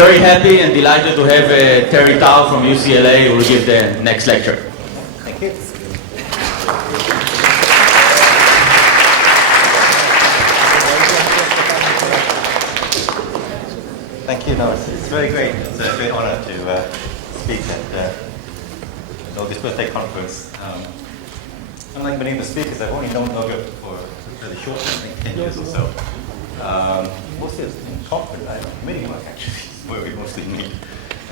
very happy and delighted to have Terry Tao from UCLA who will give the next lecture. Thank you. Thank you. No, it's very great. It's a great honor to speak at Noga's birthday conference. Unlike many of the speakers, I've only known Noga for really short, I think 10 years or so. Mostly as in conference, committee work actually, is where we mostly meet.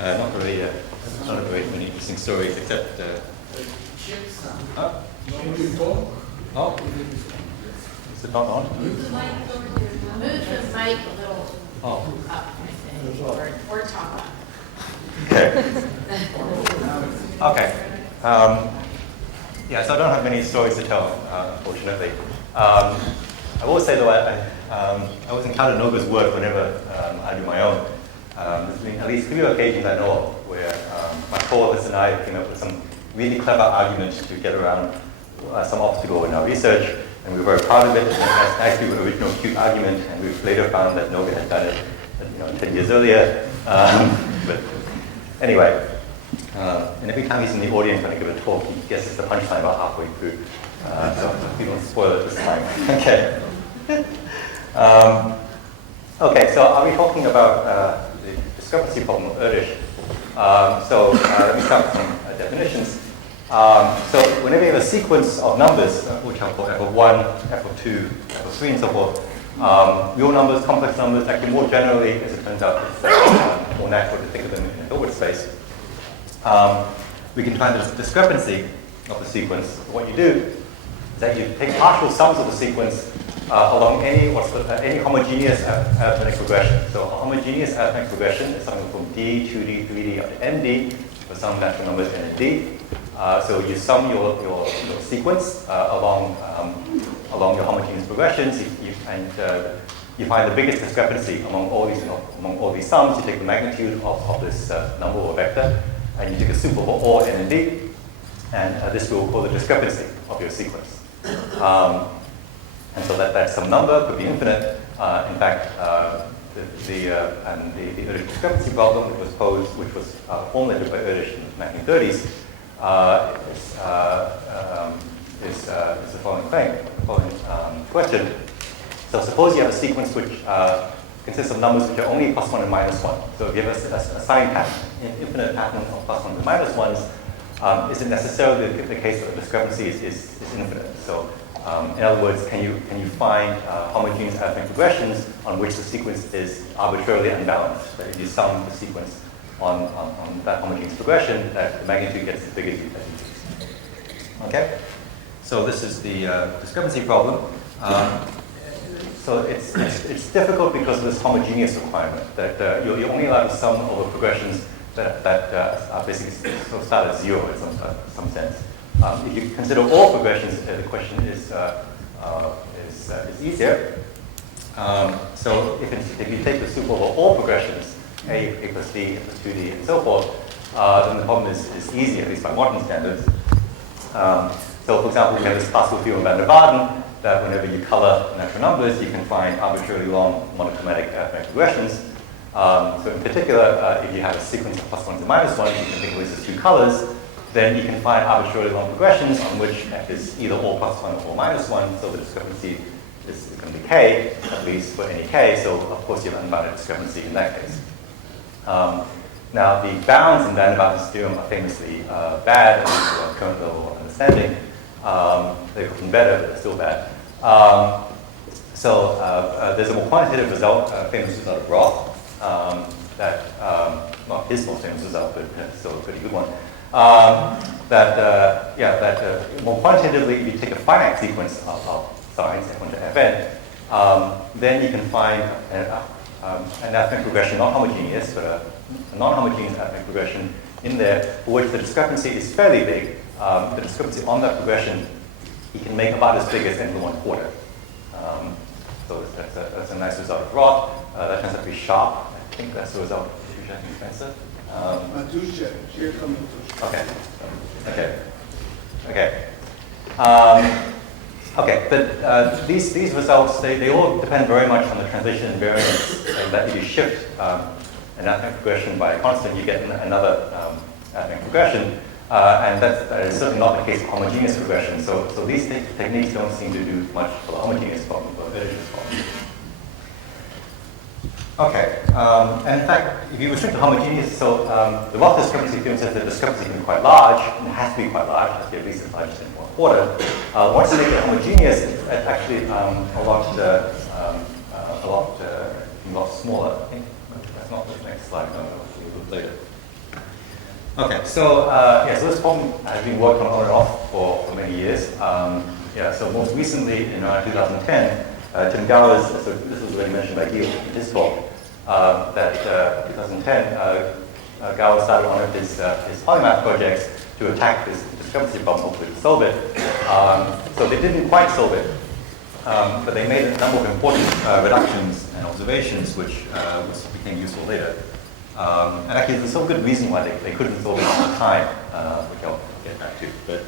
Not very many interesting stories except. Oh, is it not on? Move the mic a little up, I think, or top up. Okay. Okay. Yeah, so I don't have many stories to tell, unfortunately. I will say though, I always encounter Noga's work whenever I do my own. There's been at least 3 occasions I know of where my co-authors and I came up with some really clever arguments to get around some obstacle in our research, and we were very proud of it. And that's actually the original cute argument, and we've later found that Noga had done it 10 years earlier. But anyway, and every time he's in the audience when I give a talk, he guesses the punchline about halfway through. So we won't spoil it this time. Okay. Okay, so are we talking about the discrepancy problem of Erdos? So let me start with some definitions. So whenever you have a sequence of numbers, which I'll call f of 1, f of 2, f of 3, and so forth, real numbers, complex numbers, actually more generally, as it turns out, it's more natural to think of them in a Hilbert space. We can find the discrepancy of the sequence. What you do is that you take partial sums of the sequence along any homogeneous arithmetic progression. So a homogeneous arithmetic progression is something from D, 2D, 3D up to ND for some natural numbers n and D. So you sum your sequence along your homogeneous progressions, and you find the biggest discrepancy among all these sums. You take the magnitude of this number or vector, and you take a sup over all n and D, and this will call the discrepancy of your sequence. And so that's some number, could be infinite. In fact, the Erdos discrepancy problem, which was formulated by Erdos in the 1930s, is the following question. So suppose you have a sequence which consists of numbers which are only +1 and -1. So if you have a sign pattern, an infinite pattern of +1s and -1s, is it necessarily the case that the discrepancy is infinite? So in other words, can you find homogeneous arithmetic progressions on which the sequence is arbitrarily unbalanced? That if you sum the sequence on that homogeneous progression, that the magnitude gets as big as you choose. Okay? So this is the discrepancy problem. So it's difficult because of this homogeneous requirement that you're only allowed to sum over progressions that are basically start at 0 in some sense. If you consider all progressions, the question is easier. So if you take the sup over all progressions, a plus d, a plus 2d, and so forth, then the problem is easy, at least by modern standards. So for example, we have this classical theorem van der Waals that whenever you color natural numbers, you can find arbitrarily long monochromatic arithmetic progressions. So in particular, if you have a sequence of +1s and -1s, you can think of this as 2 colors, then you can find arbitrarily long progressions on which f is either all +1 or -1, so the discrepancy is going to be k, at least for any k, so of course you have unbounded discrepancy in that case. Now the bounds in van der Waals' theorem are famously bad, at least to our current level of understanding. They've gotten better, but they're still bad. So there's a more quantitative result, famous result of Roth, not his most famous result, but still a pretty good one. More quantitatively, if you take a finite sequence of signs, f1 to fn, then you can find an arithmetic progression, not homogeneous, but a non-homogeneous arithmetic progression in there, for which the discrepancy is fairly big. The discrepancy on that progression, you can make about as big as n to the 1/4. So that's a nice result of Roth. That turns out to be sharp. I think that's the result of Matuszek and Spencer. Okay. Okay, but these results, they all depend very much on the transition invariance, and that if you shift an arithmetic progression by a constant, you get another arithmetic progression, and that is certainly not the case for homogeneous regression. So these techniques don't seem to do much for the homogeneous problem, for the heterogeneous problem. Okay, and in fact, if you restrict to homogeneous, so the Roth discrepancy theorem says that the discrepancy can be quite large, and it has to be quite large, it has to be at least as large as 1/4. Once you make it homogeneous, it's actually a lot smaller. I think that's not the next slide, no, we'll look later. Okay, so so this problem has been worked on and off for many years. So most recently in 2010, Tim Gowers, so this was already mentioned by Gil in his talk, that 2010, Gowers started one of his polymath projects to attack this discrepancy problem, hopefully to solve it. So they didn't quite solve it, but they made a number of important reductions and observations which became useful later. And actually, there's some good reason why they couldn't solve it at the time, which I'll get back to, but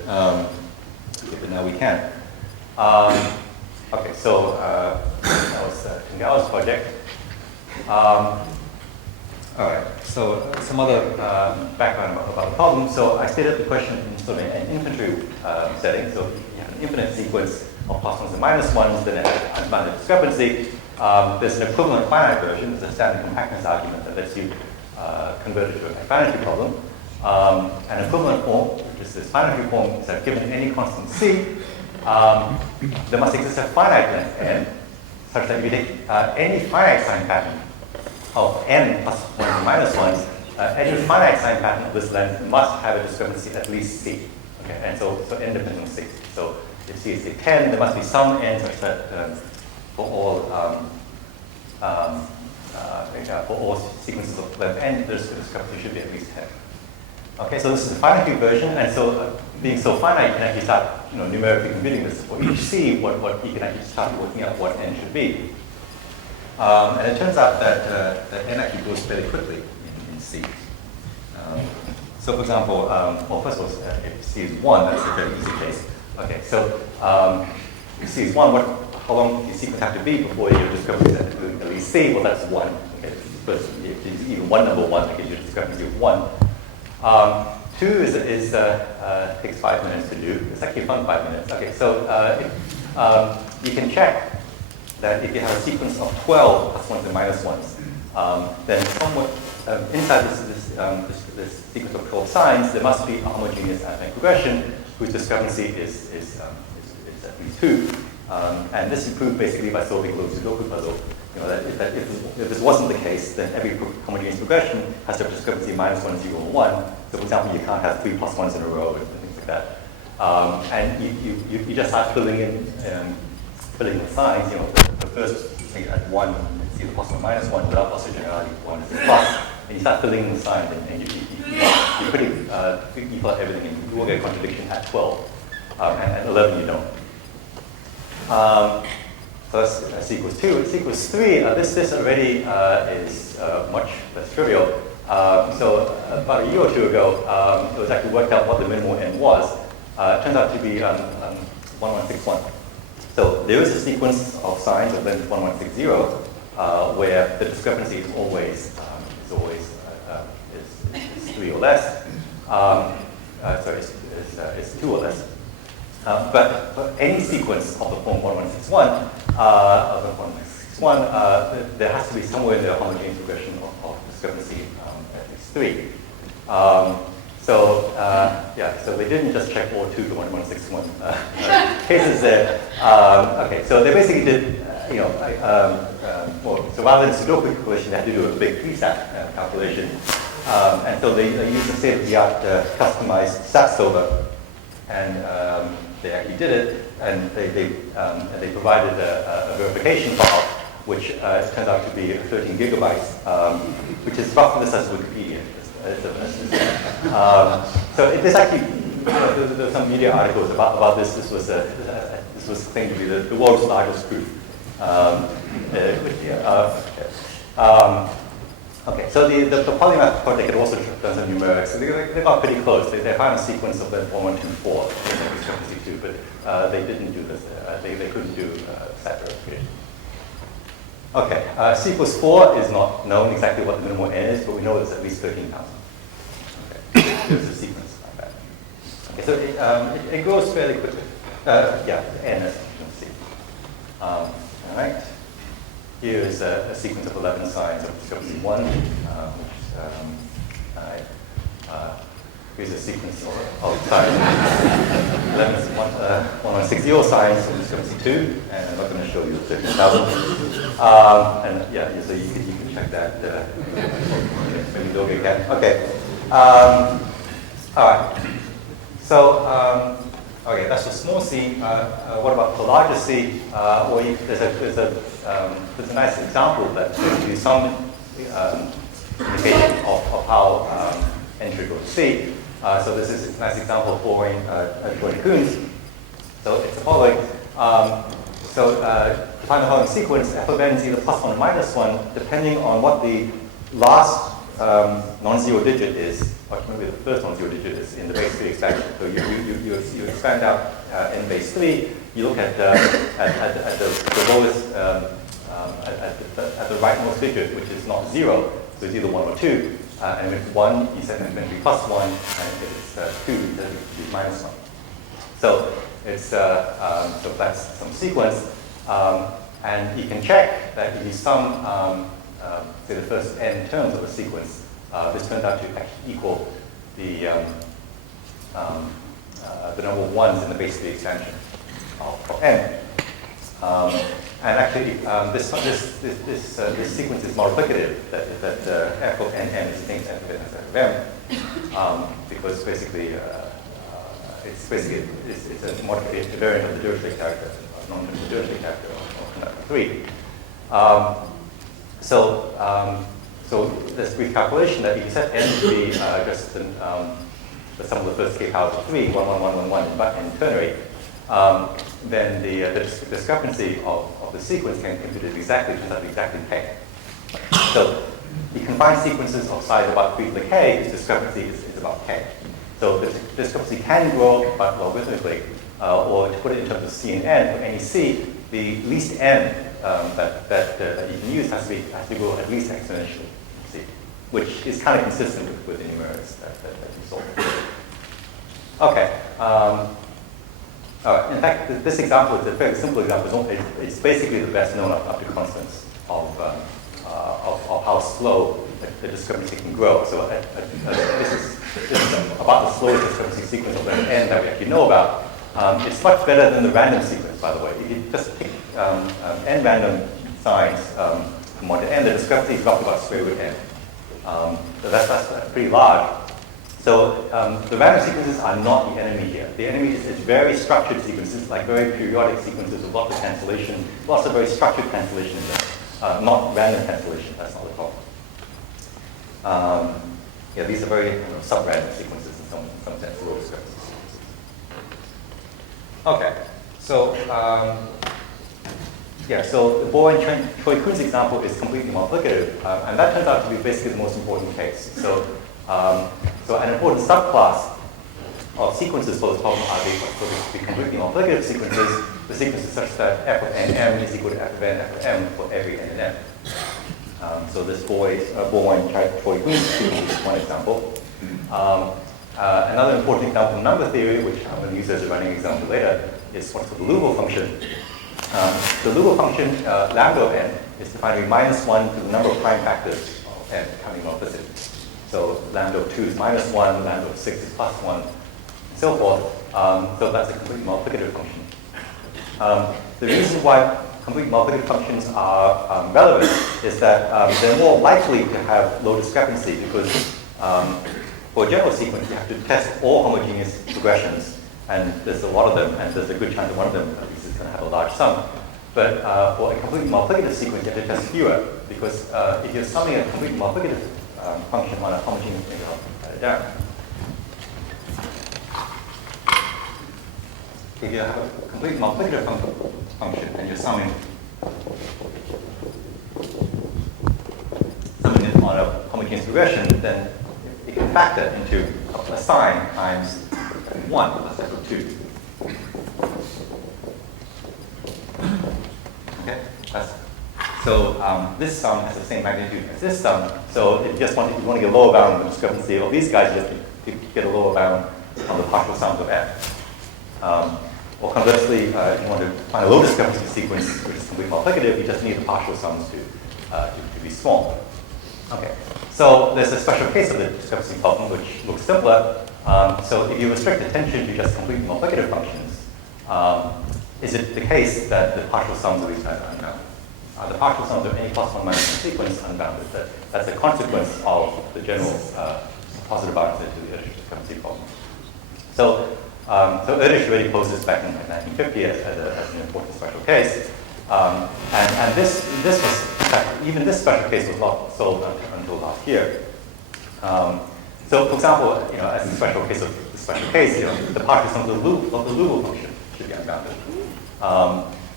now we can. Okay, so that was Tim Gowers' project. All right, so some other background about the problem. So I stated the question in sort of an infantry setting. So you have an infinite sequence of plus ones and minus ones, then a unbounded discrepancy. There's an equivalent finite version. There's a standard compactness argument that lets you convert it to a finity problem. An equivalent form, which is this finity form, is that given any constant c, there must exist a finite length n, such that if you take any finite sign pattern of n plus 1s and minus 1s, any finite sign pattern of this length must have a discrepancy at least c. Okay, and so n depends on c. So if c is 10, there must be some n such that for all sequences of length n, the discrepancy should be at least 10. Okay, so this is the finite version, and so being so finite, you can actually start, numerically computing this for each c. What you can actually start working out what n should be. And it turns out that n actually goes fairly quickly in c. So, for example, first of all, if c is 1, that's a very easy case. Okay, so if c is 1, how long does the sequence have to be before your discrepancy is at least c? Well, that's 1. Okay, but if it's even one number 1, that gives you a discrepancy of 1. 2 takes 5 minutes to do. It's actually a fun 5 minutes. Okay, so you can check that if you have a sequence of 12 plus 1s and minus 1s, then somewhat inside this sequence of 12 signs, there must be a homogeneous arithmetic progression whose discrepancy is at least 2. And this is proved basically by solving the Sudoku puzzle. That if this wasn't the case, then every homogeneous progression has to have discrepancy minus 1, 0, 1. So, for example, you can't have 3 plus 1s in a row and things like that. And you just start filling the signs. The first thing at 1, it's either plus or minus 1 without plus or generality. 1 is a plus, and you start filling in the signs, and you pretty equal everything, and you will get a contradiction at 12, and at 11 you don't. So that's C equals 2. C equals 3. This already is much less trivial. So about a year or two ago, it was actually worked out what the minimal n was. It turned out to be 1161. So there is a sequence of signs of length 1160 where the discrepancy is always 3 or less. It's 2 or less. But for any sequence of the form 1161, there has to be somewhere in the homogeneous progression of discrepancy at least 3. So they didn't just check all 2 to 1161 cases there. Okay, so they basically did, so rather than Sudoku calculation, they had to do a big 3-stat calculation. And so they used the state-of-the-art customized stat solver, and they actually did it, and they provided a verification file, which turns out to be 13 gigabytes, which is roughly the size of Wikipedia. So this actually, there were some media articles about this. This was claimed to be the world's largest proof. Okay, so the polymath project had also done some numerics. So they got pretty close. They found a sequence of 1, 1, 2, 4, discrepancy 2, but they didn't do this. They couldn't do stat verification. Okay, C equals 4 is not known exactly what the minimal n is, but we know it's at least 13,000. Okay, there's a sequence like that. Okay, so it grows fairly quickly. Yeah, n as you can see. All right. Here is a sequence of 11 signs of discrepancy 1. Here's a sequence of signs 1160 signs of discrepancy 2, and I'm not going to show you the 13,000. And yeah, so you can check that when you log again. Okay. All right. So okay, that's for small c. What about for larger c? Well, there's a nice example that gives you some indication of how n should go to c. So this is a nice example of drawing Coons. So it's the following. To find the following sequence, f of n is either +1 or -1, depending on what the last non-zero digit is, or maybe the first non-zero digit is in the base 3 expansion. So you expand out n base 3, you look at the lowest, at the rightmost digit, which is not 0, so it's either 1 or 2. And if it's 1, you set it to be +1, and if it's 2, you set it to be -1. So it's so that's some sequence, and you can check that if you sum say the first n terms of the sequence, this turns out to actually equal the number of ones in the base 3 expansion of n. And actually, this sequence is multiplicative. That f of n is the same as f of n as f of m, because basically it's a multiplicative variant of the Dirichlet character, non-trivial Dirichlet character of conductor 3. So there's brief calculation that if you set n to be just the sum of the first k powers of 3, 1, 1, 1, 1, 1 in ternary, then the discrepancy of the sequence can be computed exactly k. So you can find sequences of size about 3 to the k, whose discrepancy is about k. So the discrepancy can grow, but logarithmically, or to put it in terms of c and n, for any c, the least n that you can use has to grow at least exponentially, which is kind of consistent with the numerics that you saw. Okay. In fact, this example is a very simple example. It's basically the best known up to constants of how slow the discrepancy can grow. So this is about the slowest discrepancy sequence of n that we actually know about. It's much better than the random sequence, by the way. If you just pick n random signs from 1 to n, the discrepancy is roughly about square root n. So that's pretty large. So the random sequences are not the enemy here. The enemy is very structured sequences, like very periodic sequences with lots of cancellation, lots of very structured cancellation in them, not random cancellation. That's not the problem. Yeah, these are very sub-random sequences in some sense, low discrepancy sequences. Okay, so yeah, so the Bohr-Troy-Kunz example is completely multiplicative, and that turns out to be basically the most important case. So an important subclass of sequences for this problem are the completely multiplicative sequences, the sequences such that f of nm is equal to f of n, f of m for every n and m. So this Bohr-Troy-Kunz sequence is one example. Another important example in number theory, which I'm going to use as a running example later, is what's called the Lugol function. The Lugol function, lambda of n, is defined to be -1 to the number of prime factors of n having multiplicity. So lambda of 2 is -1, lambda of 6 is +1, and so forth. So that's a complete multiplicative function. The reason why complete multiplicative functions are relevant is that they're more likely to have low discrepancy because for a general sequence, you have to test all homogeneous progressions, and there's a lot of them, and there's a good chance that one of them at least is going to have a large sum. But for a completely multiplicative sequence, you have to test fewer, because if you're summing a completely multiplicative function on a homogeneous, maybe I'll write it down. If you have a complete multiplicative function and you're summing it on a continuous progression, then it can factor into a sign times 1 plus f of 2. Okay? So this sum has the same magnitude as this sum. So if you want to get a lower bound on the discrepancy of these guys, you just need to get a lower bound on the partial sums of f. Or conversely, if you want to find a low discrepancy sequence, which is completely multiplicative, you just need the partial sums to be small. Okay. So there's a special case of the discrepancy problem which looks simpler. So if you restrict attention to just completely multiplicative functions, is it the case that the partial sums of these guys are unbounded? The partial sums of any plus 1 minus 1 sequence unbounded. That's a consequence of the general positive answer to the Erdos discrepancy problem. So Erdos already posed this back in 1950 as an important special case. And this was, in fact, even this special case was not solved until last year. So for example, as a special case of the special case, the partial sums of the Lugel function should be unbounded.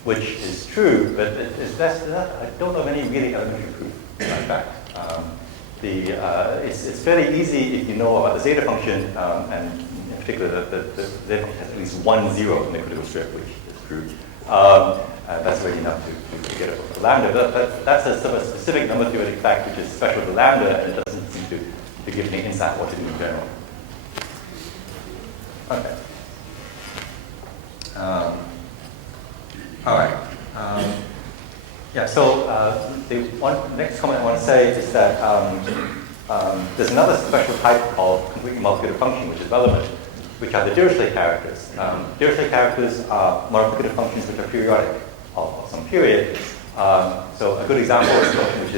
Which is true, but I don't know of any really elementary proof like that. It's fairly easy if you know about the zeta function, and in particular the zeta function has at least 1 0 in the critical strip, which is true. That's really enough to get it for the lambda, but that's a sort of specific number theoretic fact which is special to lambda, and it doesn't seem to give me insight what to do in general. Okay. All right. Yeah, so the next comment I want to say is that there's another special type of completely multiplicative function which is relevant, which are the Dirichlet characters. Dirichlet characters are multiplicative functions which are periodic of some period. So a good example is a function which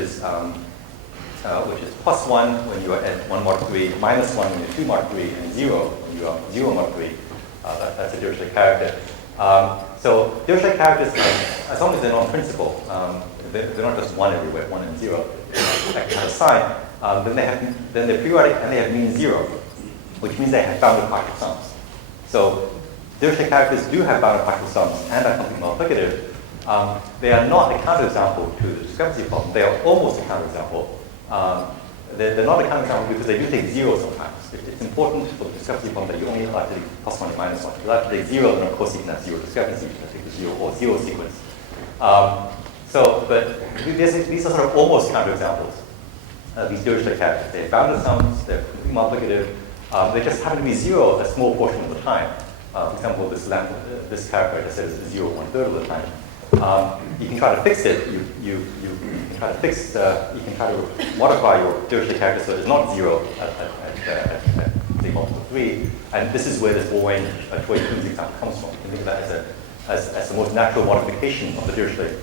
is plus 1 when you are at 1 mod 3, minus 1 when you're 2 mod 3, and 0 when you are 0 mod 3. That's a Dirichlet character. So Dirichlet characters, as long as they're non-principal, they're not just 1 everywhere, 1 and 0, actually have a sign, then they're periodic and they have mean 0, which means they have bounded partial sums. So Dirichlet characters do have bounded partial sums and are completely multiplicative. They are not a counterexample to the discrepancy problem. They are almost a counterexample. They're not a counterexample because they do take 0 sometimes. It's important for the discrepancy problem that you only allowed to take plus 1 and minus 1. If you allow to take 0, then of course you can have 0 discrepancy. You can take the 0 or 0 sequence. But these are sort of almost counterexamples. These Dirichlet characters. They have bounded sums, they're completely multiplicative. They just happen to be 0 a small portion of the time. For example, this character I just said is 0 1/3 of the time. You can try to fix it. You can try to fix. You can try to modify your Dirichlet character so it's not 0 at say multiple 3. And this is where this Born choice example comes from. You can think of that as the most natural modification of the Dirichlet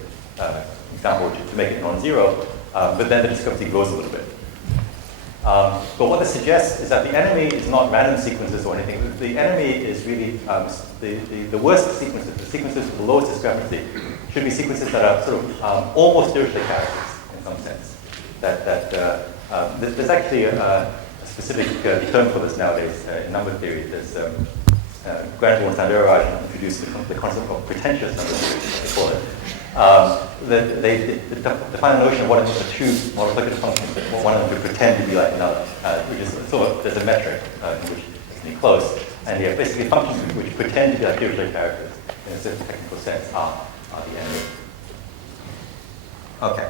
example to make it non-zero. But then the discrepancy grows a little bit. But what this suggests is that the enemy is not random sequences or anything. The enemy is really the worst sequences, the sequences with the lowest discrepancy, should be sequences that are sort of almost Dirichlet characters in some sense. There's actually a specific term for this nowadays in number theory. There's Granville and Sanderaj introduced the concept of pretentious number theory, they call it. They define the notion of what are two multiplicative functions, but one of them to pretend to be like another, which is sort of, there's a metric in which it's pretty close. And yeah, basically functions which pretend to be like Dirichlet characters in a certain technical sense are the enemy. Okay,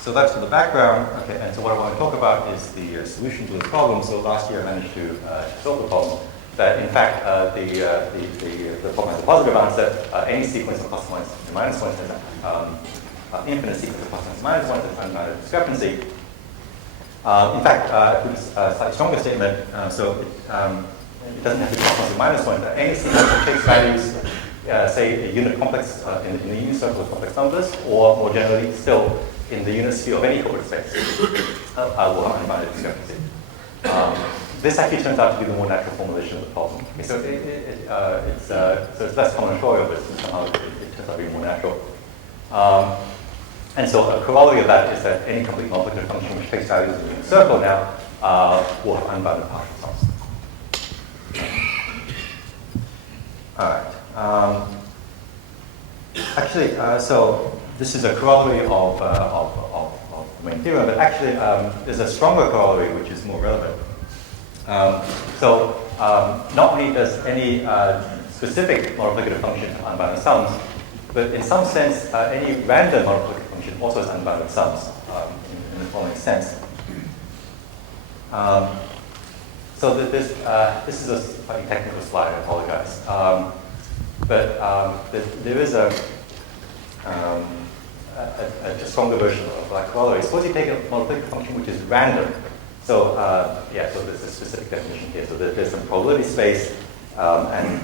so that's for the background. Okay, and so what I want to talk about is the solution to the problem. So last year I managed to solve the problem. That in fact the problem has a positive answer. Any sequence of plus 1s and minus 1s has infinite sequence of plus 1s and minus 1s has unbounded discrepancy. In fact, it's a slightly stronger statement. So it doesn't have to be plus 1s and minus 1s. Any sequence that takes values, say a unit complex in the unit circle of complex numbers, or more generally still in the unit sphere of any Hilbert space, will have unbounded discrepancy. This actually turns out to be the more natural formulation of the problem. Okay, so it's less combinatorial, but somehow it turns out to be more natural. And so a corollary of that is that any complete multiplicative function which takes values in the unit circle now will have unbounded partial sums. All right. Actually, so this is a corollary of the main theorem, but actually there's a stronger corollary which is more relevant. Not only does any specific multiplicative function have unbounded sums, but in some sense, any random multiplicative function also has unbounded sums in the following sense. This is a slightly technical slide, I apologize. There is a stronger version of that corollary. Suppose you take a multiplicative function which is random. So there's a specific definition here. So there's some probability space, and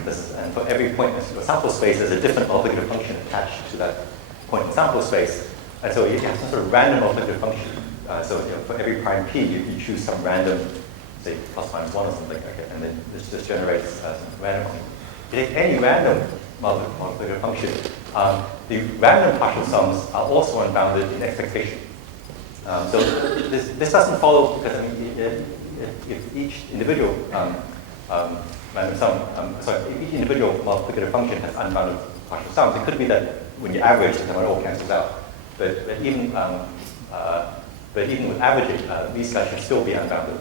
for every point in the sample space, there's a different multiplicative function attached to that point in sample space. And so you have some sort of random multiplicative function. For every prime p, you choose some random, say plus minus 1 or something, okay, and then this generates some random function. You take any random multiplicative function, the random partial sums are also unbounded in expectation. This doesn't follow because if each individual random sum, each individual multiplicative function has unbounded partial sums. It could be that when you average, it all cancels out. But even with averaging, these guys should still be unbounded.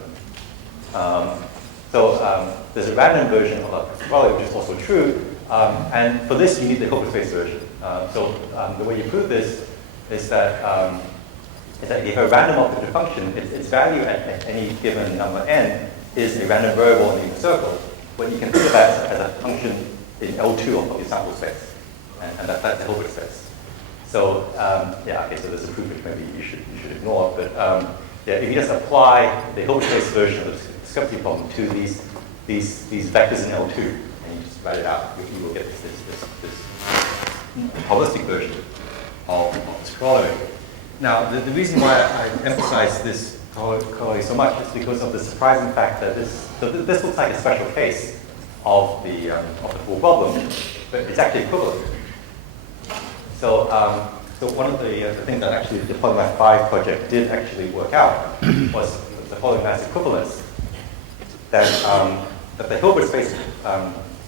There's a random version of a corollary which is also true, and for this you need the Hilbert space version. The way you prove this is that if you have a random multiplicative function, its value at any given number n is a random variable in the circle. But you can think of that as a function in L2 of your sample space, and that's the Hilbert space. So there's a proof which maybe you should ignore. But if you just apply the Hilbert space version of the discrepancy problem to these vectors in L2, and you just write it out, you will get this probabilistic version of this corollary. Now, the reason why I emphasize this corollary so much is because of the surprising fact that this looks like a special case of the full problem, but it's actually equivalent. So one of the things that actually the Polymath 5 project did actually work out was the following nice equivalence, that the Hilbert space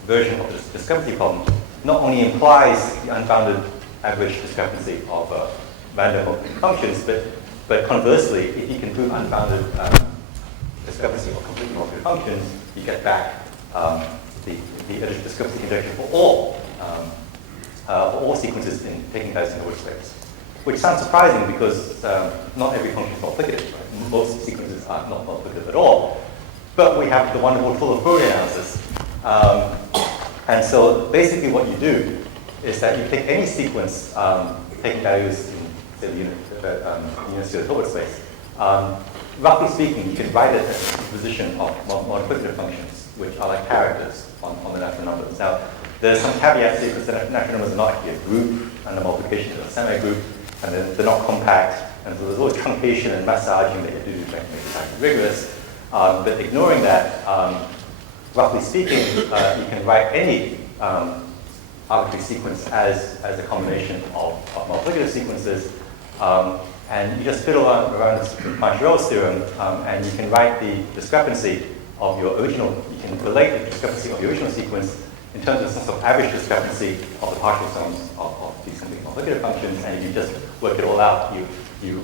version of this discrepancy problem not only implies the unbounded average discrepancy of random functions, but conversely, if you can prove unbounded discrepancy of completely multiplicative functions, you get back the Erdos discrepancy conjecture for all sequences in taking values in Hilbert space. Which sounds surprising because not every function is multiplicative. Right? Most sequences are not multiplicative at all. But we have the wonderful tool of Fourier analysis. And so basically what you do is that you take any sequence taking values in say, the units to the Hilbert space. Roughly speaking, you can write it as a composition of multiplicative functions, which are like characters on the natural numbers. Now, there's some caveats here because the natural numbers are not actually a group, and the multiplication is a semi-group, and they're not compact, and so there's always truncation and massaging that you do to make it actually rigorous. But ignoring that, roughly speaking, you can write any arbitrary sequence as a combination of multiplicative sequences, and you just fiddle around this Poincaré theorem, and you can write the discrepancy of your original, you can relate the discrepancy of your original sequence in terms of some sort of average discrepancy of the partial sums of these complete multiplicative functions, and if you just work it all out, these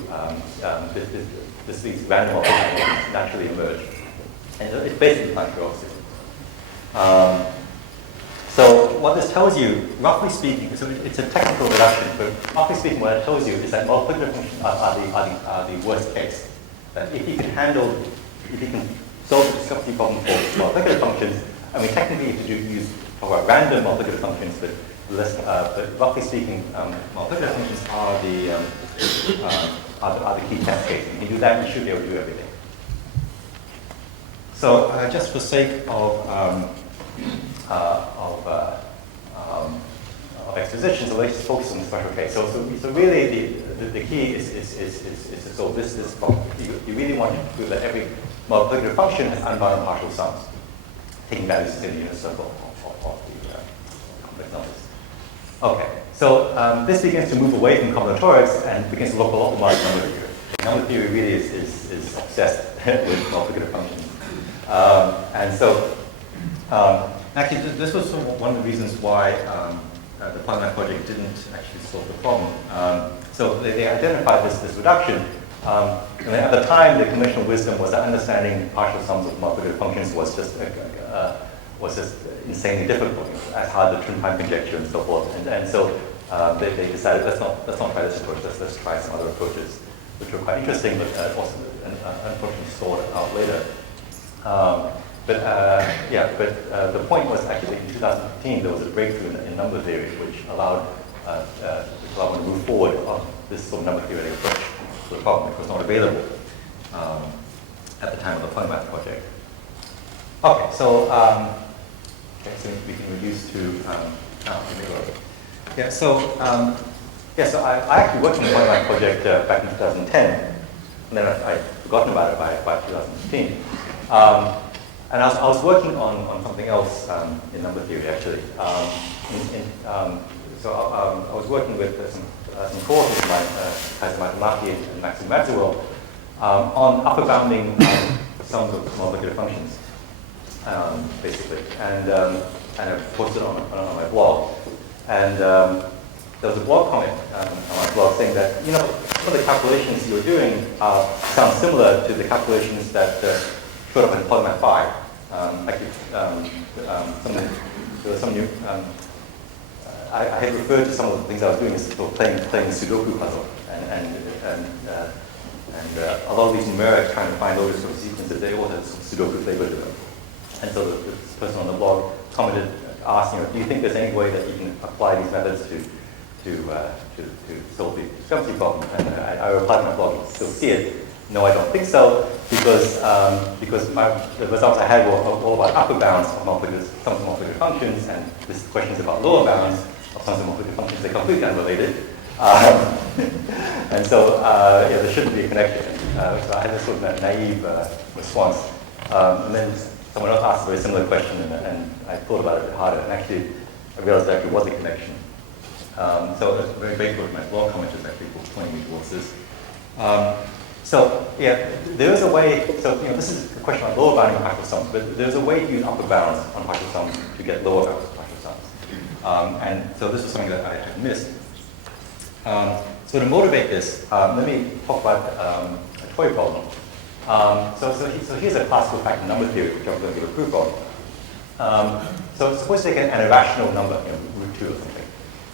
random multiplications naturally emerge. And it's basically Poincaré theorem. So what this tells you, roughly speaking, so it's a technical reduction, but roughly speaking, what it tells you is that multiplicative functions are the worst case. That if you can solve the discrepancy problem for multiplicative functions, I mean, technically you talk about random multiplicative functions, but roughly speaking, multiplicative functions are the key test case. If you do that, you should be able to do everything. So just for sake of exposition, so let's focus on the special case. So really the key is to solve this problem. You really want to prove that every multiplicative function has unbounded partial sums, taking values in the unit circle of the complex numbers. Okay, so this begins to move away from combinatorics and begins to look a lot more like number theory. Number theory really is obsessed with multiplicative functions. And so actually, this was one of the reasons why the Polymath project didn't actually solve the problem. So they identified this reduction, And at the time, the conventional wisdom was that understanding partial sums of multiplicative functions was just insanely difficult, as hard the Trin-Prime conjecture and so forth. And so they decided let's not try this approach. Let's try some other approaches, which were quite interesting, but also unfortunately stalled out later. But the point was actually in 2015 there was a breakthrough in number theory which allowed one to move forward on this sort of number theoretic approach to the problem, which was not available at the time of the Polymath project. Okay, so we can reduce to so I actually worked on the Polymath project back in 2010, and then I'd forgotten about it by 2015. And I was working on something else in number theory, actually. I was working with some courses of Maki and Maxim Maxwell on upper bounding sums of multiplicative functions, basically. And I posted on my blog. And there was a blog comment on my blog saying that, some of the calculations you're doing sound similar to the calculations that showed up in Polymath 5. There was some new. I had referred to some of the things I was doing as sort of playing the Sudoku puzzle, and a lot of these numerics trying to find all these sort of sequences. They all had some Sudoku flavor to them. And so this person on the blog commented, asked, do you think there's any way that you can apply these methods to solve the discrepancy problem? And I replied in my blog, you still see it. No, I don't think so, because the results I had were all about upper bounds of sums of multiplicative functions, and this question is about lower bounds of sums of multiplicative functions. They're completely unrelated. And so, there shouldn't be a connection. So I had this sort of naive response. And then someone else asked a very similar question, and I thought about it a bit harder, and actually I realized there actually was a connection. So it's very grateful to my blog commenters actually for pointing me towards this. There is a way, this is a question on lower bounding of partial sums, but there's a way to use upper bounds on partial sums to get lower bounds of partial sums. And so this is something that I had missed. So to motivate this, let me talk about a toy problem. So here's a classical fact in number theory, which I'm going to give a proof of. So suppose you take an irrational number, root 2 or something,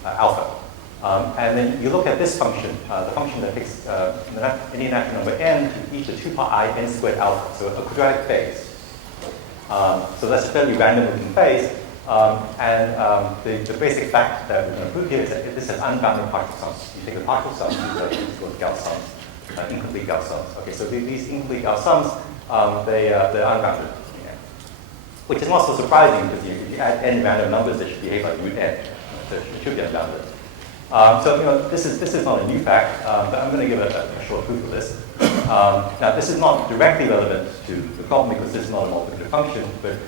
alpha. And then you look at this function, the function that takes any natural number n to e to 2 pi I n squared alpha, so a quadratic phase. So that's a fairly random looking phase. The basic fact that we're going to prove here is that this has unbounded partial sums. You take the partial sums, these are Gauss sums, incomplete Gauss sums. Okay, so these incomplete Gauss sums, they're unbounded. Which is not so surprising, because if you add n random numbers, they should behave like root n. So it should be unbounded. This is not a new fact, but I'm going to give a short proof of this. Now, this is not directly relevant to the problem because this is not a multiplicative function, but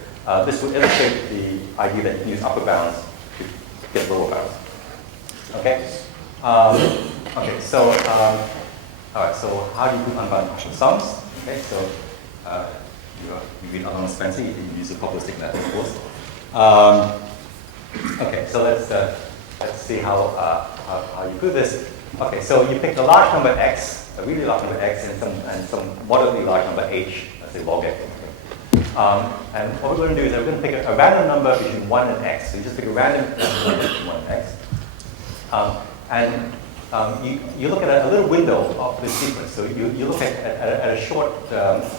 this would illustrate the idea that you can use upper bounds to get lower bounds. Okay. All right. So how do you do unbounded partial sums? Okay. So you read Alon's fancy. You use the probabilistic method, of course. Okay. So let's see how you prove this. Okay, so you pick a large number x, a really large number x, and some moderately large number h, let's say log x. And what we're going to do is we're going to pick a random number between 1 and x. So you just pick a random number between 1 and x. You look at a little window of this sequence. So you look at a short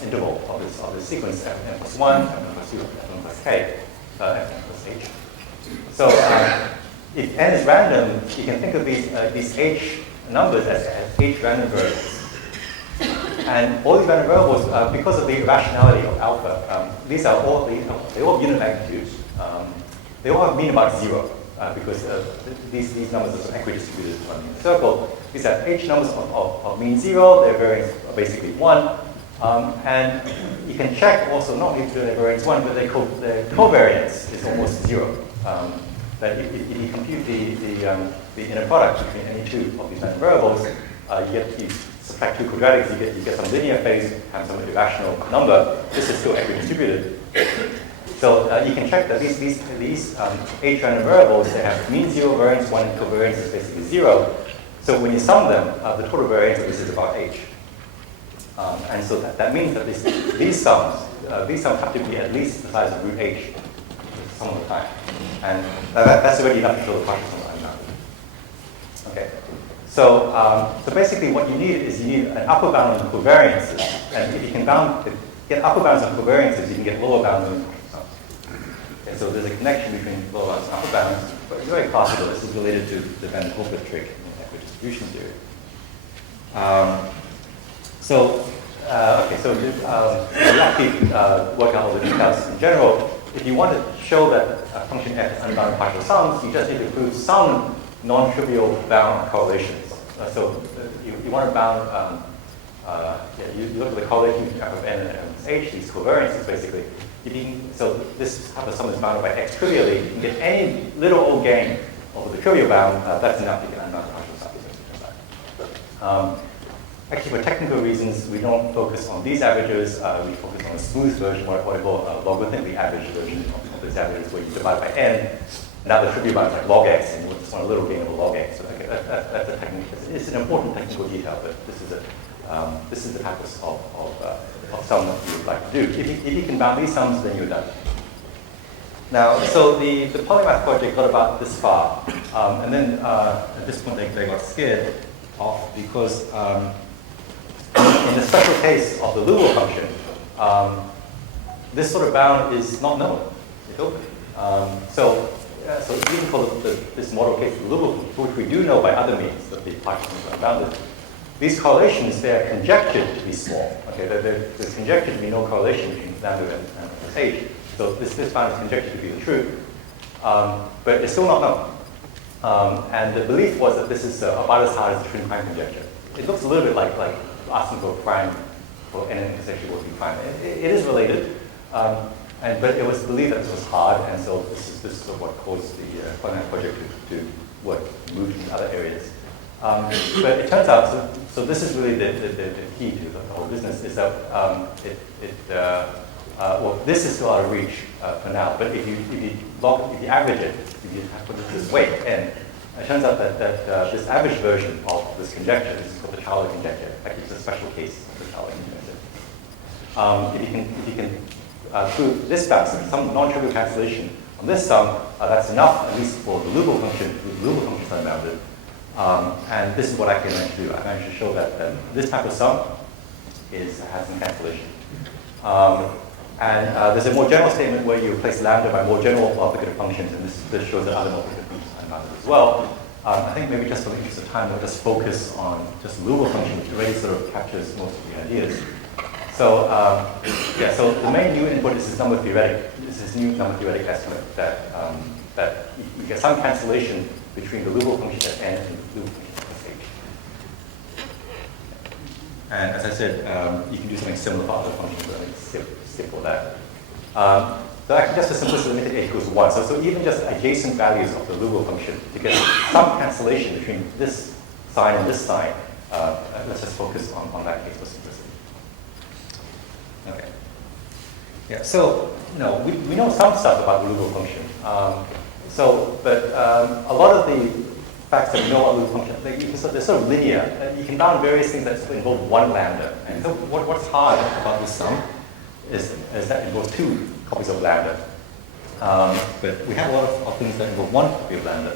interval of this sequence, n plus 1, n plus 2, n plus k, n plus h. So if n is random, you can think of these h numbers as h random variables. And all these random variables, because of the irrationality of alpha, these are all they all have unit magnitudes. They all have mean about 0 because these numbers are equidistributed in the circle. These have h numbers of mean 0. Their variance are basically 1. And you can check also not only their variance 1, but their covariance is almost 0. That if you compute the inner product between any two of these random variables, you subtract two quadratics, you get some linear phase and some irrational number. This is still equidistributed. So you can check that these h random variables, they have mean 0, variance 1, and covariance is basically 0. So when you sum them, the total variance of this is about h. And so that means that these sums have to be at least the size of root h some of the time. And that's already enough to show the partial sum unbounded. Okay. So basically what you need is an upper bound on covariances. And if you can get upper bounds on covariances, you can get lower bounds on partial sums. Okay, so there's a connection between lower bounds and upper bounds, but it's very classical. This is related to the Van Hofer trick in equidistribution theory. So you actually work out all the details. In general, if you want to show that a function f is unbounded partial sums, you just need to prove some non-trivial bound correlations. You want to bound, you look at the correlation between f of n and f of h, these covariances basically. So this type of sum is bounded by x trivially. You can get any little old gain over the trivial bound, that's enough to get unbounded partial sums. Actually, for technical reasons, we don't focus on these averages. We focus on a smooth version, what I call a logarithmically averaged version of these averages, where you divide by n. Now the trivial bound is like log x, and you just want a little gain over log x. So that's a technique. It's an important technical detail, but this is the type of sum that you would like to do. If you can bound these sums, then you're done. Now, so the polymath project got about this far, and then at this point they got scared off because in the special case of the Liouville function, this sort of bound is not known. It's open. So even for this model case of the Liouville function, which we do know by other means that the partial sums are bounded, these correlations, they are conjectured to be small. Okay, there's conjectured to be no correlation between lambda and h. So this bound is conjectured to be the truth, but it's still not known. And the belief was that this is about as hard as the twin prime conjecture. It looks a little bit like asking for a prime for n intersection would be prime. It is related, but it was believed that this was hard, and so this is what caused the Combinatorics project to move to other areas. But it turns out, so this is really the key to the whole business, is that well, this is still out of reach for now. But if you average it, if you put this weight n, it turns out that this average version of this conjecture, this is called the Charlotte conjecture. Actually, it's a special case of the Charlotte conjecture. If you can prove this bound, some non-trivial cancellation on this sum, that's enough, at least for the Liouville function. The Liouville function is unbounded. And this is what I can manage to do. I managed to show that this type of sum has some cancellation. And there's a more general statement where you replace lambda by more general multiplicative functions, and this shows that other multiplicative functions are unbounded as well. I think maybe just for the interest of time, we'll just focus on just Liouville function, which already sort of captures most of the ideas. So so the main new input is this number theoretic. This is new number theoretic estimate that you get some cancellation between the Liouville function at n and the Liouville function at h. And as I said, you can do something similar for other functions, but I skip all that. So actually, just for simplicity, limit h equals 1. So even just adjacent values of the Liouville function to get some cancellation between this sign and this sign, let's just focus on that case for simplicity. Okay. Yeah. So we know some stuff about the Liouville function. But a lot of the facts that we know about Liouville function, they're sort of linear. You can bound various things that involve one lambda. And so what's hard about this sum is that it involves two copies of lambda. But we have a lot of things that involve one copy of lambda.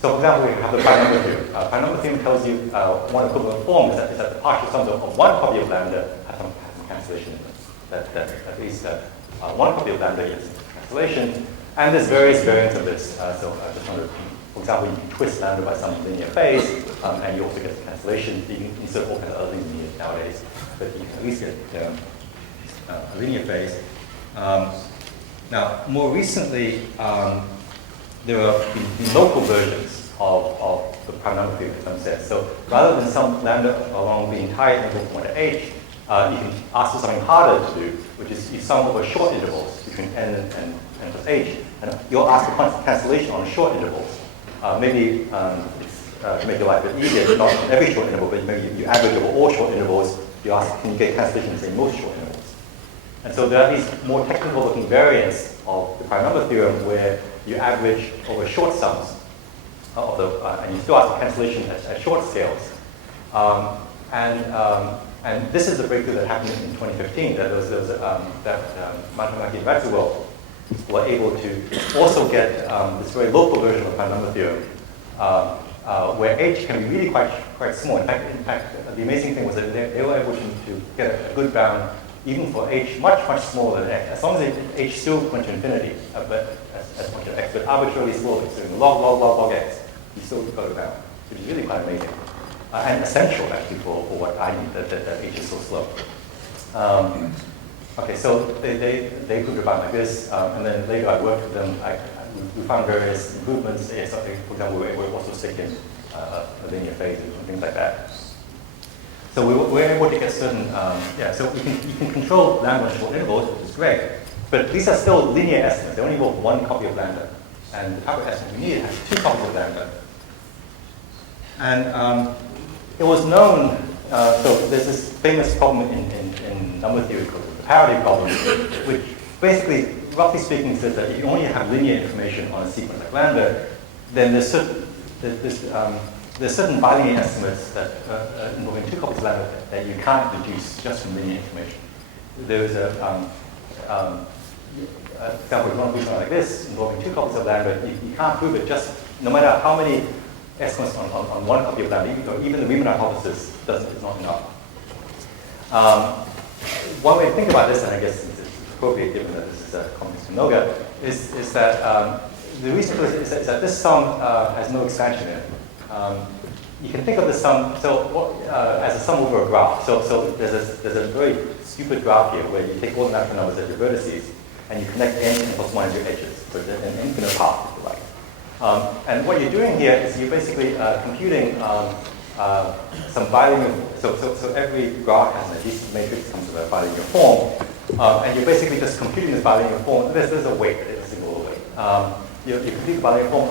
So for example, we have the prime number theorem. Prime number theorem tells you one equivalent form is that the partial sums of one copy of lambda have some cancellation in them. That at least one copy of lambda is cancellation. And there's various variants of this. So I just want to, for example, you can twist lambda by some linear phase, and you also get cancellation. You can insert all kinds of other things in here nowadays, but you can at least get a linear phase. Now, more recently, there are local versions of the prime number theorem in some sense. So rather than some lambda along the entire interval from 1 to h, you can ask for something harder to do, which is you sum over short intervals between n and n plus h, and you'll ask for cancellation on short intervals. Maybe to make your life a bit easier, but not on every short interval, but maybe you average over all short intervals, you ask, can you get cancellation in most short intervals? And so there are these more technical looking variants of the prime number theorem where you average over short sums, and you still ask for cancellation at short scales. And this is the breakthrough that happened in 2015, that Mathematici and Ratziwell were able to also get this very local version of prime number theorem, where h can be really quite small. In fact, the amazing thing was that they were able to get a good bound even for h much smaller than x, as long as h still went to infinity, but as a function of x, but arbitrarily slowly, so log x, you still got a bound, which is really quite amazing. And essential actually for what I need, that h is so slow. Okay, so they proved about like this, and then later I worked with them. We found various improvements. So for example, we were also sticking a linear phase and things like that. So we were able to get certain, so you can control lambda on short intervals, which is great, but these are still linear estimates. They only involve one copy of lambda, and the type of estimate we need has two copies of lambda. And it was known, so there's this famous problem in number theory called the parity problem, which basically, roughly speaking, says that if you only have linear information on a sequence like lambda, then there's certain bilinear estimates that involving two copies of lambda that you can't deduce just from linear information. There's example, if you want to do something like this, involving two copies of lambda, you can't prove it just, no matter how many estimates on one copy of lambda, even the Riemann hypothesis is not enough. One way to think about this, and I guess it's appropriate given that this is a complex to Noga, is that the reason for this is that this sum has no expansion in it. You can think of the sum as a sum over a graph. So there's a very stupid graph here where you take all the natural numbers as your vertices and you connect n plus 1 as your edges. So it's an infinite path, if you like. And what you're doing here is you're basically computing some bilinear. So every graph has an adhesive matrix, comes with a bilinear form, and you're basically just computing this bilinear form. There's a weight, a single weight. You compute the bilinear form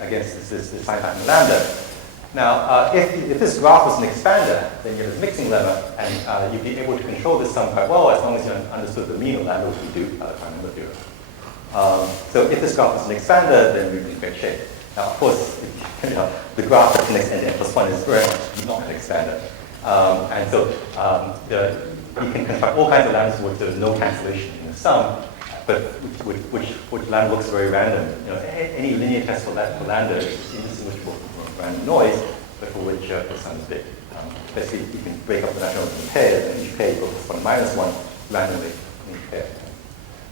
against this sign pattern lambda. Now, if this graph was an expander, then you have this mixing lemma, and you'd be able to control this sum quite well as long as you understood the mean of lambda, which we do prime number theorem. So if this graph is an expander, then we're in great shape. Now, of course, the graph that connects n to n plus 1 is very much not an expander. And so you can construct all kinds of lambdas with there's no cancellation in the sum, but which lambda looks very random. Any linear test for lambda is indistinguishable from random noise, but for which the sum is big. Basically, you can break up the natural numbers in pairs, and each pair goes from -1 randomly in each pair.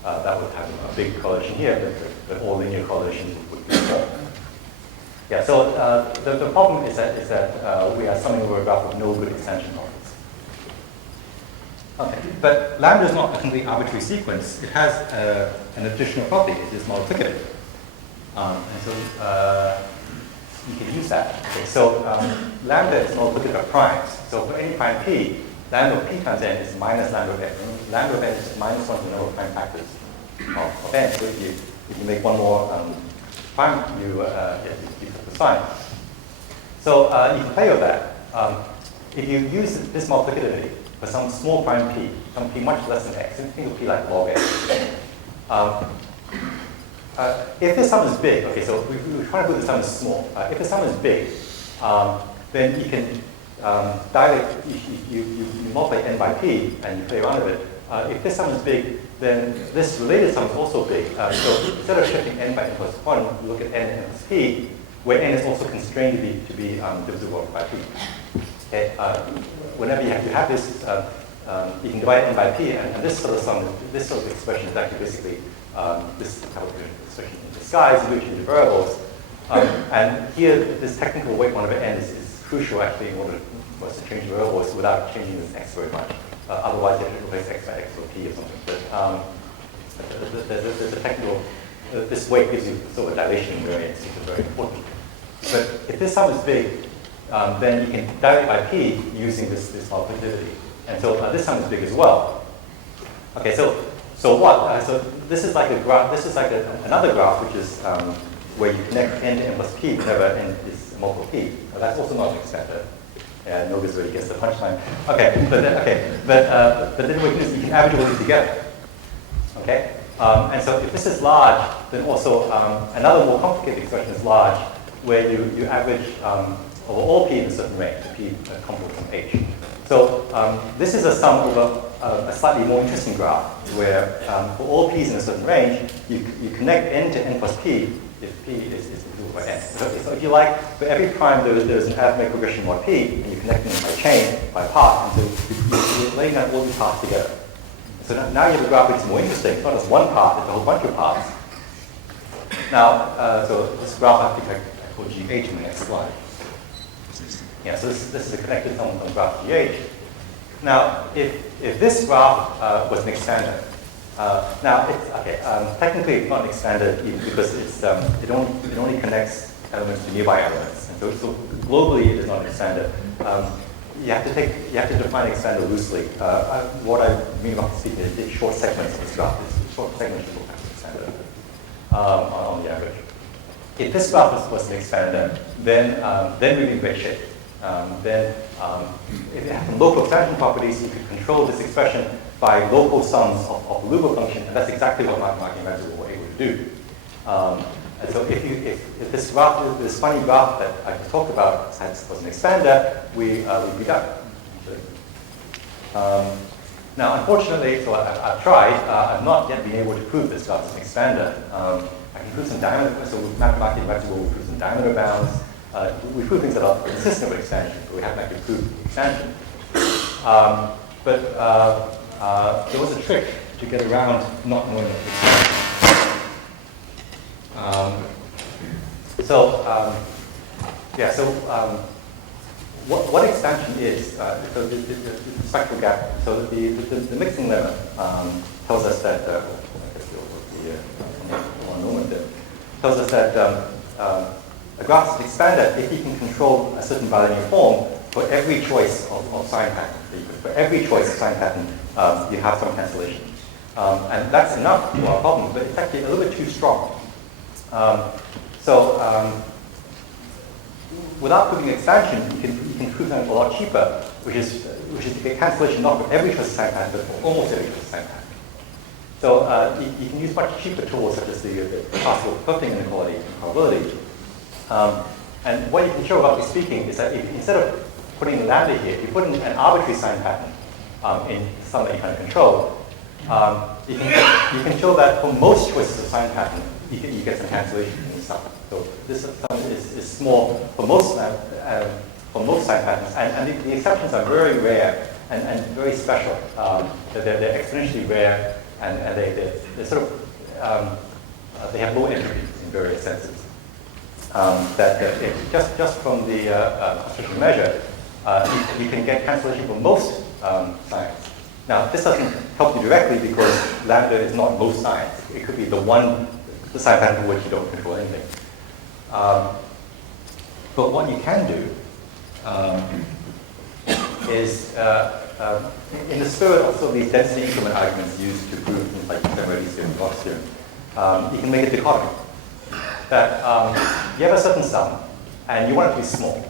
That would have a big correlation here, but all linear correlations would be small. Yeah, so the problem is that we are summing over a graph with no good extension models. Okay, but lambda is not a completely arbitrary sequence. It has an additional property. It is multiplicative. And so you can use that. Okay, so lambda is multiplicative of primes. So for any prime p, lambda of p times n is minus lambda of n. Lambda of n is minus 1 to the number of prime factors of n. So if you make one more prime, you flip the sign. So you can play with that. If you use this multiplicativity for some small prime p, some p much less than x, think of p like log x. If this sum is big, okay, so we're trying to put the sum as small. If the sum is big, then you can dilate, you multiply n by p and you play around with it. If this sum is big, then this related sum is also big. So instead of shifting n by n plus 1, you look at n plus p, where n is also constrained to be divisible by p. Okay, whenever you have this, you can divide n by p, and this sort of sum, this sort of expression is actually basically this type of expression in disguise, in which you change variables. And here, this technical weight 1 over n is crucial actually in order for us to change variables without changing this x very much. Otherwise, you have to replace x by x or p or something. But there's a technical, this weight gives you sort of a dilation variance, which is very important. But if this sum is big, then you can dilate by p using this multiplicativity. And so this sum is big as well. Okay, so what? So this is like a graph. This is like another graph, which is where you connect n to n plus p whenever n is multiple p. That's also not an expander. Yeah, Noga's where he gets the punchline. Okay, but then what you can do is you can average all these together. Okay, and so if this is large, then also another more complicated expression is large, where you average over all p in a certain range, p contours from H. So this is a sum over a slightly more interesting graph, where for all p's in a certain range, you connect n to n plus p if p is equal by n. So if you like, for every prime there's an arithmetic progression mod p, and you connect them by chain, by path, and so you're laying down all these paths together. So now you have a graph which is more interesting. It's not just one path, it's a whole bunch of paths. Now, so this graph I think I call GH in the next slide. Yeah, so this is a connected sum on graph GH. Now, if this graph was an expander, now it's okay. Technically, it's not an expander because it only connects elements to nearby elements, and so globally it is not an expander. You have to define expander loosely. What I mean by speaking is the short segments of this graph. This short segments will have an expander on the average. If this graph was an expander, then we'd be in great shape. Then if it had some local expansion properties, you could control this expression by local sums of the Lugo function, and that's exactly what mathematical inventors were able to do. And so if this graph, this funny graph that I just talked about was an expander, we'd be done. Now, unfortunately, so I've tried. I've not yet been able to prove this graph is an expander. I can prove some diameter, so with mathematical inventors will prove some diameter bounds. We prove things that are consistent with expansion, but we haven't actually proved expansion. But there was a trick to get around not knowing what expansion. What expansion is, so the spectral gap, so the mixing limit tells us that, tells us that a graph is an expander if you can control a certain bilinear form for every choice of sign pattern. For every choice of sign pattern, you have some cancellation. And that's enough for our problem, but it's actually a little bit too strong. Without proving expansion, you can prove that a lot cheaper, which is to get cancellation not for every choice of sign pattern, but for almost every choice of sign pattern. So you can use much cheaper tools such as the classical Clifton inequality and probability. And what you can show, roughly speaking, is that if instead of putting lambda here, if you put in an arbitrary sign pattern in some that you kind of control, you can show that for most choices of sign pattern, you get some cancellation in the sum. So this sum is small for most sign patterns, and the exceptions are very rare and very special. They're exponentially rare, and they're sort of they have low entropy in various senses. Just from the constitutional measure, you can get cancellation for most signs. Now, this doesn't help you directly because lambda is not most signs. It could be the sign pattern for which you don't control anything. But what you can do is, in the spirit of sort of these density increment arguments used to prove things like Terence theorem and Bloch's theorem, you can make a dichotomy. That you have a certain sum, and you want it to be small.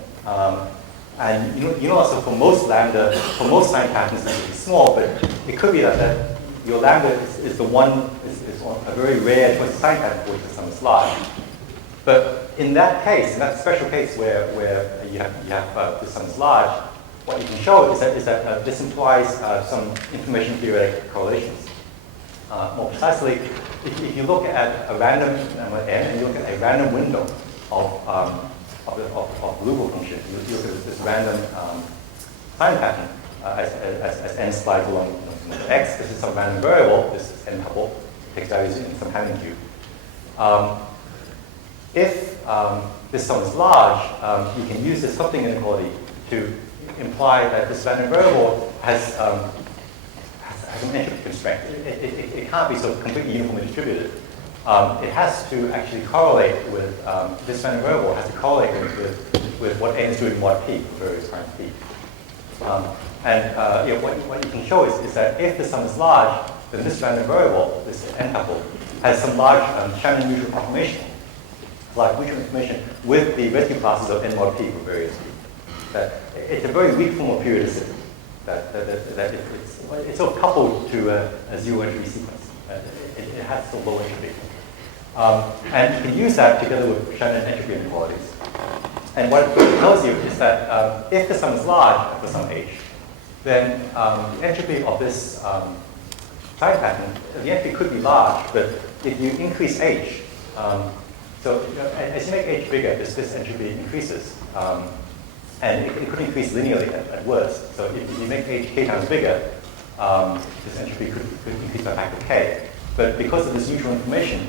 And you know also for most lambda, for most sign patterns, it will be small, but it could be that your lambda is a very rare choice of sign pattern for which the sum is large. But in that case, in that special case where you have the sum is large, what you can show is that this implies some information theoretic correlations. More precisely, if you look at a random n and you look at a random window of Lugo function, you look at this random sign pattern as n slides along x. This is some random variable. This is n tuple. Takes values in some Hayun cube. If this sum is large, you can use this Clifton inequality to imply that this random variable has an entropy constraint. It can't be sort of completely uniformly distributed. It has to actually correlate with, this random variable has to correlate with what n is doing mod p for various times p. What you can show is that if the sum is large, then this random variable, this n tuple, has some large Shannon mutual information, like mutual information with the residue classes of n mod p for various p. That it's a very weak form of periodicity. That it's sort of coupled to a zero entropy sequence. It has sort of low entropy. And you can use that together with Shannon entropy inequalities And what it tells you is that if the sum is large for some h, then the entropy of this time pattern, the entropy could be large, but if you increase h, so as you make h bigger, this entropy increases. And it could increase linearly at worst. So if you make h k times bigger, this entropy could increase by a factor k. But because of this neutral information,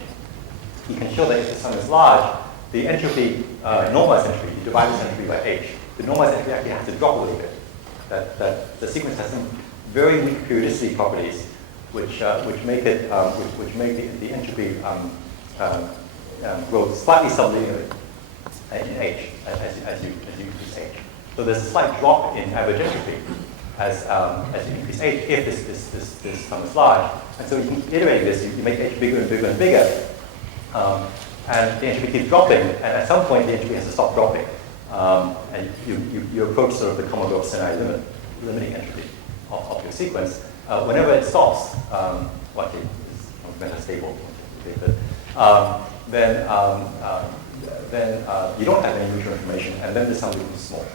you can show that if the sum is large, the entropy, normalized entropy, you divide this entropy by h. The normalized entropy actually has to drop a little bit. That the sequence has some very weak periodicity properties, which make it which make the entropy grow slightly sublinearly in h as you increase h. So there's a slight drop in average entropy as you increase h if this sum is large. And so you can iterate this. You make h bigger and bigger and bigger, and the entropy keeps dropping. And at some point, the entropy has to stop dropping. And you approach sort of the Kolmogorov-Sinai limiting entropy of your sequence. Whenever it stops, actually, it's metastable, then you don't have any neutral information, and then the sum becomes small.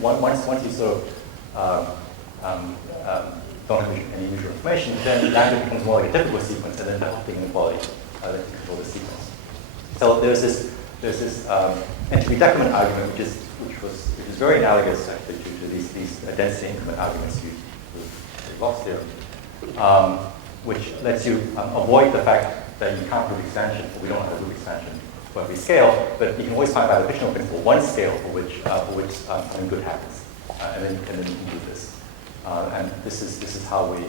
Once you sort of don't have any neutral information, then that becomes more like a typical sequence, and then the optic inequality that you control the sequence. So there's this entropy decrement argument, which is very analogous actually to these density increment arguments used with Bloch's theorem, which lets you avoid the fact that you can't prove expansion, or we don't have a proof expansion for every scale, but you can always find by the fictional principle one scale for which something good happens, and then you can do this. And this is how we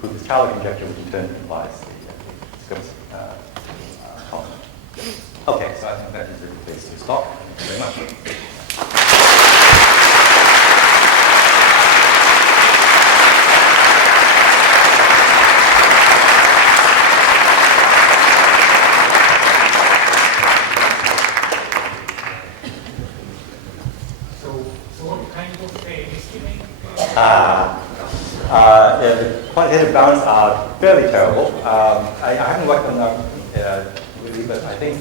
prove this Chalice conjecture, which in turn implies the complement. Okay, so I think that is a good place to stop. Thank you very much. The quantitative bounds are fairly terrible. I haven't worked on them really, but I think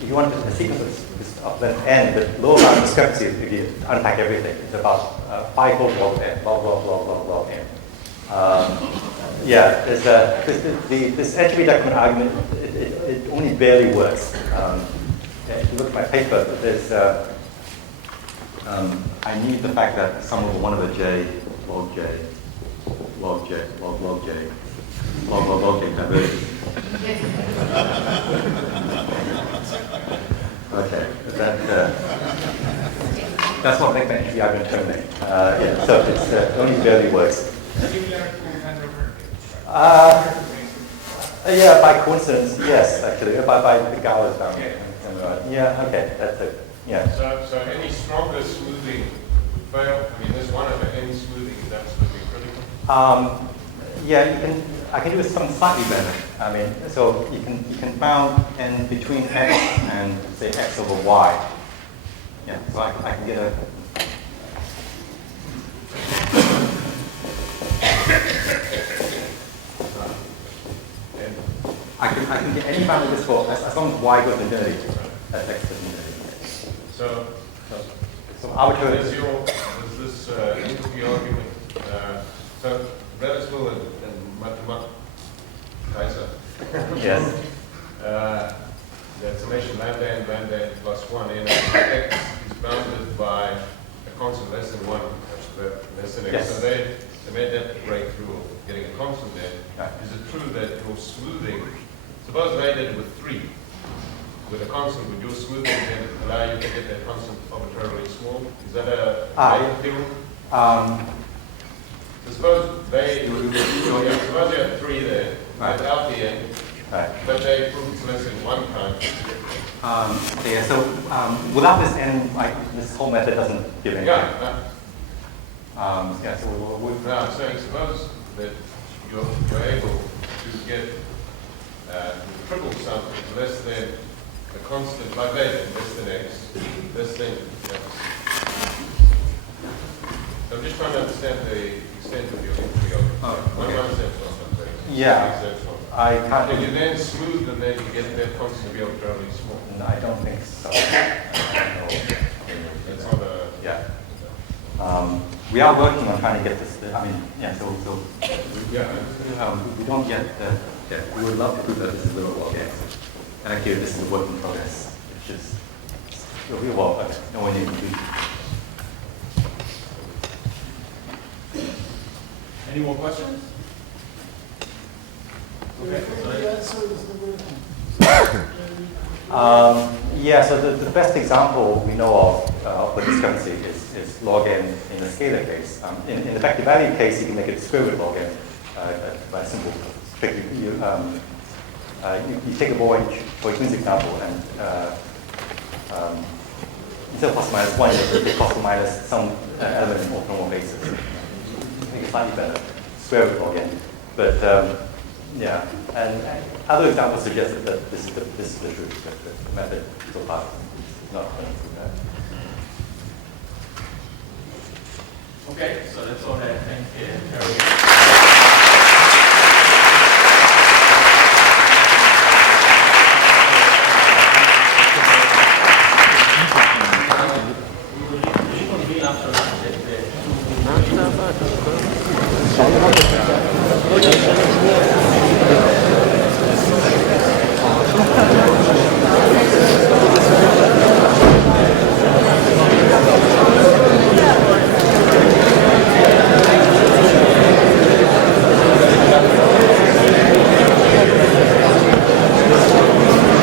if you want a sequence of length n, the lower bound discrepancy, if you unpack everything, it's about 5 log n, log n. Yeah, there's this entropy decrement argument, it only barely works. If you look at my paper, there's I need the fact that sum over 1 over j, log j, log j, log j, log j converges. Okay, that's what makes the entropy argument terminate. Yeah, so it only barely works. Yeah, by coincidence, yes, actually, by the Gauss bound. Yeah, okay, that's it. Yeah. So any stronger smoothing fail? I mean, there's one over n smoothing, that's going to be critical. Yeah, I can do some slightly better. I mean, so you can bound n between x and say x over y. Yeah, so I can get a. I can get any bound of this for as long as y goes to infinity. That's x to infinity. So arbitrary. Is this entropy argument? So Radiswell and Mathemat Kaiser. Yes. The summation lambda and lambda plus 1 n x is bounded by a constant less than 1, less than x. Yes. So they made that breakthrough of getting a constant there. Right. Is it true that your smoothing, suppose they did it with 3, with a constant, would your smoothing then allow you to get that constant arbitrarily small? Is that a valid theorem? So suppose suppose you have 3 there, right, without the n, right, but they prove it's less than 1 time. Yeah, so without this n, this whole method doesn't give anything. Yeah. Yeah, so we'll Now I'm saying suppose that you're able to get the triple sum less than a constant like that, less than x, less than. Yeah. So I'm just trying to understand the extent of your entropy. One sense of something. yeah. I can't. If you then smooth, and then you get that constant to be arbitrarily small. No, I don't think so. No. That's not a. Yeah. We are working on trying to get this. I mean, yeah. So Yeah. we don't get. Yeah, we would love to prove that this is little log x. And actually, this is a work in progress. It's just real well, but no one even do. Any more questions? Okay. Yeah, so the best example we know of the discrepancy is log n in the scalar case. In the effective value case, you can make it square root log n by a simple trick. You take a void for each example, and instead of plus or minus 1, you take plus or minus some element in orthonormal basis. Make it slightly better, square root log n. But yeah, and other examples suggest that this is the truth, that the method so far is not going to prove that. Okay, so that's all I think.